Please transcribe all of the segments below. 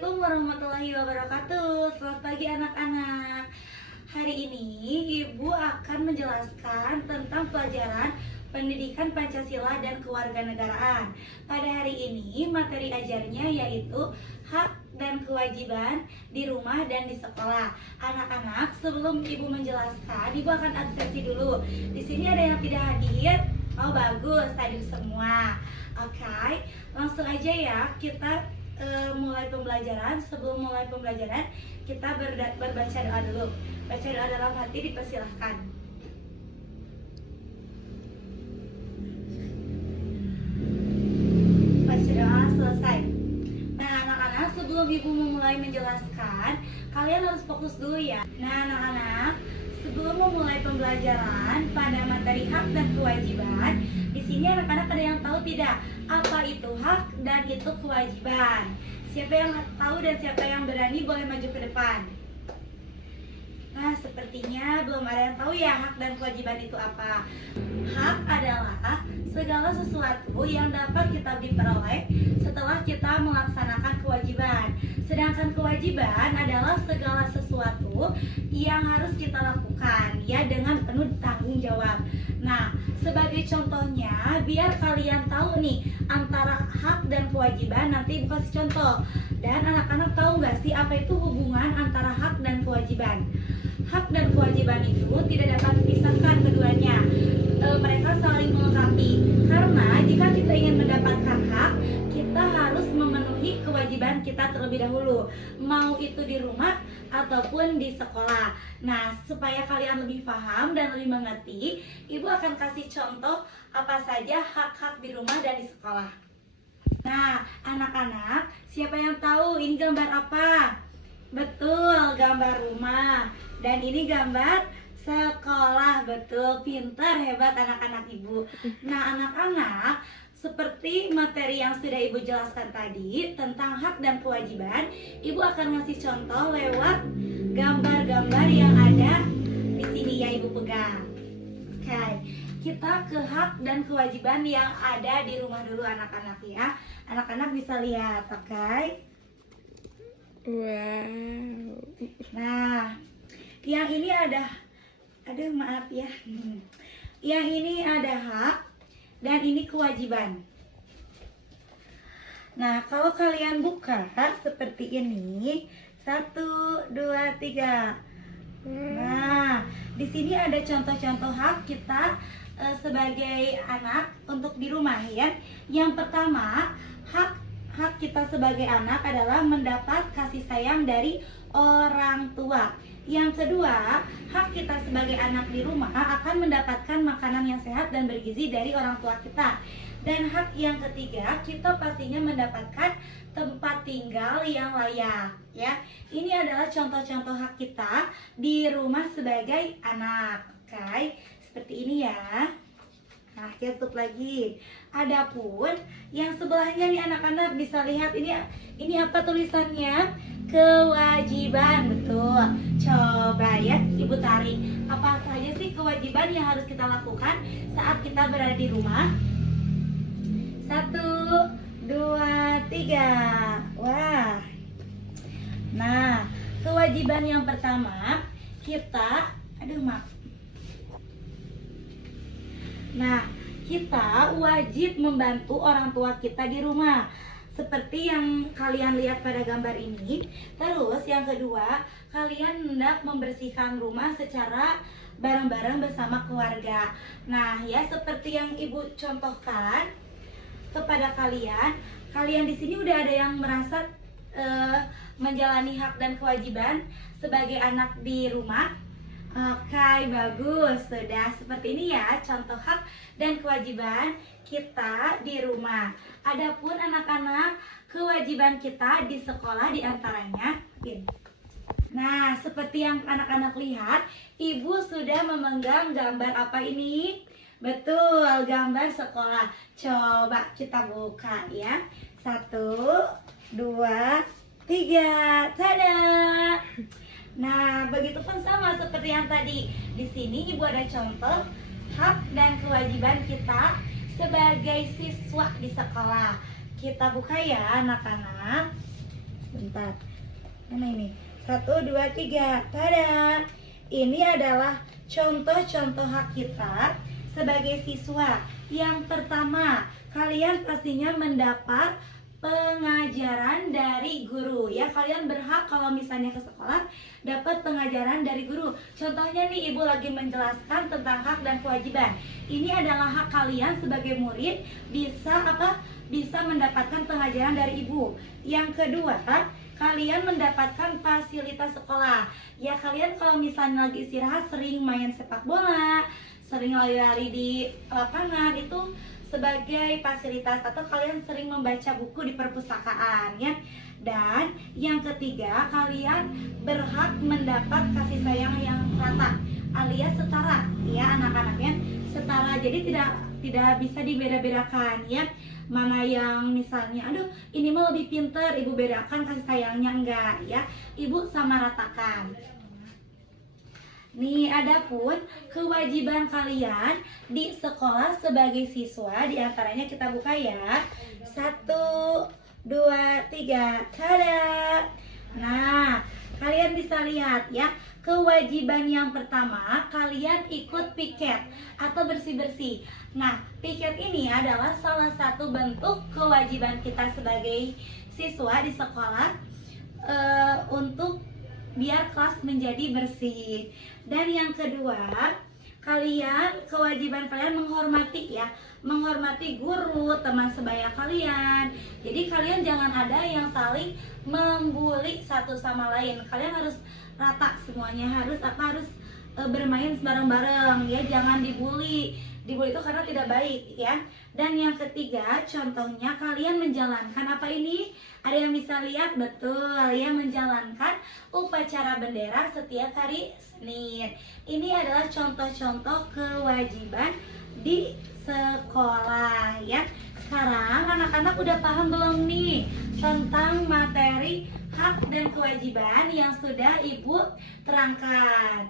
Assalamualaikum warahmatullahi wabarakatuh. Selamat pagi anak-anak. Hari ini Ibu akan menjelaskan tentang pelajaran pendidikan Pancasila dan kewarganegaraan. Pada hari ini materi ajarnya yaitu hak dan kewajiban di rumah dan di sekolah. Anak-anak, sebelum Ibu menjelaskan, Ibu akan absensi dulu. Di sini ada yang tidak hadir. Oh bagus, hadir semua. Oke, langsung aja ya kita mulai pembelajaran. Sebelum mulai pembelajaran, kita berbaca doa dulu. Baca doa dalam hati dipersilahkan. Baca doa selesai. Nah anak-anak, sebelum Ibu memulai menjelaskan, kalian harus fokus dulu ya. Nah anak-anak, sebelum memulai pembelajaran pada materi hak dan kewajiban, di sini anak-anak ada yang tahu tidak apa itu hak dan itu kewajiban? Siapa yang tahu dan siapa yang berani boleh maju ke depan? Nah, sepertinya belum ada yang tahu ya hak dan kewajiban itu apa. Hak adalah segala sesuatu yang dapat kita diperoleh setelah kita melaksanakan kewajiban. Sedangkan kewajiban adalah segala sesuatu yang harus kita lakukan ya dengan penuh tanggung jawab. Nah, sebagai contohnya biar kalian tahu nih antara hak dan kewajiban, nanti Ibu kasih contoh. Dan anak-anak tahu nggak sih apa itu hubungan antara hak dan kewajiban? Hak dan kewajiban itu tidak dapat dipisahkan keduanya. Mereka saling melengkapi. Karena jika kita ingin mendapatkan hak, kita harus memenuhi kewajiban kita terlebih dahulu. Mau itu di rumah ataupun di sekolah. Nah, supaya kalian lebih paham dan lebih mengerti, Ibu akan kasih contoh apa saja hak-hak di rumah dan di sekolah. Nah, anak-anak, siapa yang tahu ini gambar apa? Betul, gambar rumah. Dan ini gambar sekolah. Betul, pintar, hebat anak-anak Ibu. Nah, anak-anak, seperti materi yang sudah Ibu jelaskan tadi tentang hak dan kewajiban, Ibu akan ngasih contoh lewat gambar-gambar yang ada di sini ya Ibu pegang. Oke, kita ke hak dan kewajiban yang ada di rumah dulu anak-anak ya. Anak-anak bisa lihat, oke? Wow. Nah, yang ini ada, aduh maaf ya. Yang ini ada hak dan ini kewajiban. Nah, kalau kalian buka seperti ini, 1, 2, 3. Nah, di sini ada contoh-contoh hak kita sebagai anak untuk di rumah ya. Yang pertama, hak kita sebagai anak adalah mendapat kasih sayang dari orang tua. Yang kedua, hak kita sebagai anak di rumah akan mendapatkan makanan yang sehat dan bergizi dari orang tua kita. Dan hak yang ketiga, kita pastinya mendapatkan tempat tinggal yang layak ya. Ini adalah contoh-contoh hak kita di rumah sebagai anak. Oke, seperti ini ya. Nah, kita tutup lagi. Adapun yang sebelahnya nih anak-anak bisa lihat ini apa tulisannya? Kewajiban, betul. Coba ya Ibu tarik. Apa saja sih kewajiban yang harus kita lakukan saat kita berada di rumah? 1, 2, 3. Wah. Nah, kewajiban yang pertama kita, Nah, kita wajib membantu orang tua kita di rumah. Seperti yang kalian lihat pada gambar ini. Terus yang kedua, kalian hendak membersihkan rumah secara bareng-bareng bersama keluarga. Nah, ya seperti yang Ibu contohkan kepada kalian. Kalian di sini udah ada yang merasa menjalani hak dan kewajiban sebagai anak di rumah. Oke, bagus. Sudah seperti ini ya contoh hak dan kewajiban kita di rumah. Adapun anak-anak, kewajiban kita di sekolah diantaranya ini. Nah, seperti yang anak-anak lihat, Ibu sudah memegang gambar apa ini? Betul, gambar sekolah. Coba kita buka ya. 1, 2, 3. Tada! Nah, begitupun sama seperti yang tadi. Di sini Ibu ada contoh hak dan kewajiban kita sebagai siswa di sekolah. Kita buka ya anak-anak. Bentar. Mana ini? 1, 2, 3. Tada! Ini adalah contoh-contoh hak kita sebagai siswa. Yang pertama, kalian pastinya mendapat pengajaran dari guru ya. Kalian berhak kalau misalnya ke sekolah dapat pengajaran dari guru. Contohnya nih, ibu lagi menjelaskan tentang hak dan kewajiban. Ini adalah hak kalian sebagai murid, bisa mendapatkan pengajaran dari ibu. Yang kedua, kalian mendapatkan fasilitas sekolah. Ya, kalian kalau misalnya lagi istirahat sering main sepak bola, sering lari-lari di lapangan, itu sebagai fasilitas. Atau kalian sering membaca buku di perpustakaan ya. Dan yang ketiga, kalian berhak mendapat kasih sayang yang rata alias setara ya anak-anaknya, setara. Jadi tidak bisa dibeda-bedakan ya. Mana yang misalnya aduh ini mah lebih pinter, ibu bedakan kasih sayangnya, enggak ya. Ibu sama ratakan. Nih, adapun kewajiban kalian di sekolah sebagai siswa, diantaranya kita buka ya. 1, 2, 3. Tada! Nah, kalian bisa lihat ya. Kewajiban yang pertama, kalian ikut piket atau bersih-bersih. Nah, piket ini adalah salah satu bentuk kewajiban kita sebagai siswa di sekolah untuk biar kelas menjadi bersih. Dan yang kedua, kewajiban kalian menghormati ya, menghormati guru, teman sebaya kalian. Jadi kalian jangan ada yang saling membuli satu sama lain. Kalian harus rata semuanya, harus bermain bareng-bareng ya, jangan dibully. Dibully itu karena tidak baik ya. Dan yang ketiga, contohnya kalian menjalankan apa ini? Ada yang bisa lihat? Betul, ya, menjalankan upacara bendera setiap hari Senin. Ini adalah contoh-contoh kewajiban di sekolah ya. Sekarang anak-anak udah paham belum nih tentang materi hak dan kewajiban yang sudah ibu terangkan?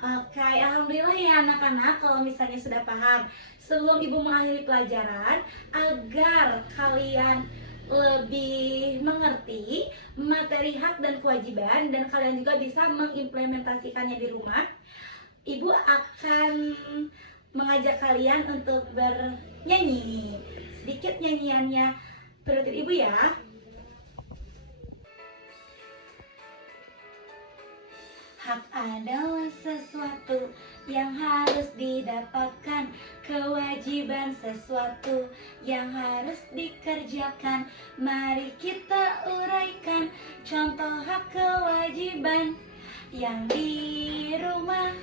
Oke, alhamdulillah ya anak-anak kalau misalnya sudah paham. Sebelum ibu mengakhiri pelajaran, agar kalian lebih mengerti materi hak dan kewajiban dan kalian juga bisa mengimplementasikannya di rumah, ibu akan mengajak kalian untuk bernyanyi. Sedikit nyanyiannya, turutin ibu ya. Hak adalah sesuatu yang harus didapatkan, kewajiban sesuatu yang harus dikerjakan. Mari kita uraikan contoh hak kewajiban yang di rumah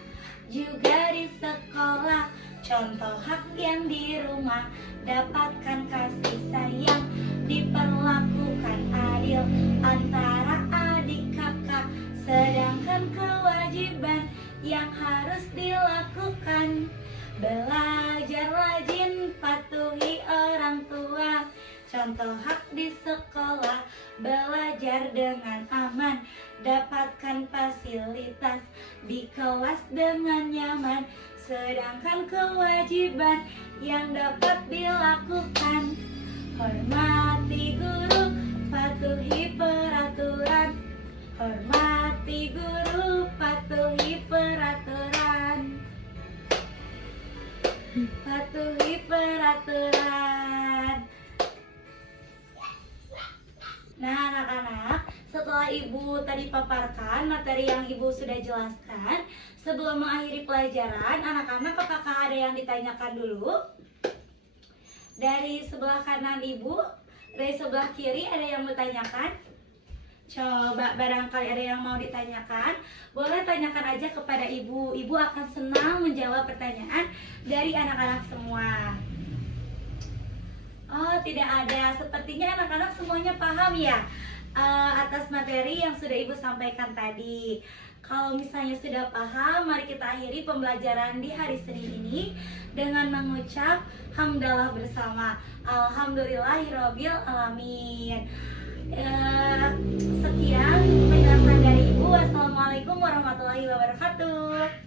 juga di sekolah. Contoh hak yang di rumah, dapatkan kasih sayang, diperlakukan adil antara adik kakak. Sedangkan kewajiban yang harus dilakukan, belajar rajin, patuhi orang tua. Contoh hak di sekolah, belajar dengan aman, dapatkan fasilitas di kelas dengan nyaman. Sedangkan kewajiban yang dapat dilakukan, hormati guru, patuhi peraturan. Hormati guru, patuhi peraturan. Patuhi peraturan. Nah anak-anak, setelah ibu tadi paparkan materi yang ibu sudah jelaskan, sebelum mengakhiri pelajaran, anak-anak apakah ada yang ditanyakan dulu? Dari sebelah kanan ibu, dari sebelah kiri ada yang bertanyakan? Coba barangkali ada yang mau ditanyakan, boleh tanyakan aja kepada ibu. Ibu akan senang menjawab pertanyaan dari anak-anak semua. Oh, tidak ada. Sepertinya anak-anak semuanya paham ya atas materi yang sudah ibu sampaikan tadi. Kalau misalnya sudah paham, mari kita akhiri pembelajaran di hari Senin ini dengan mengucap hamdalah bersama. Alhamdulillahirabbil alamin. Sekian penjelasan dari ibu. Wassalamualaikum warahmatullahi wabarakatuh.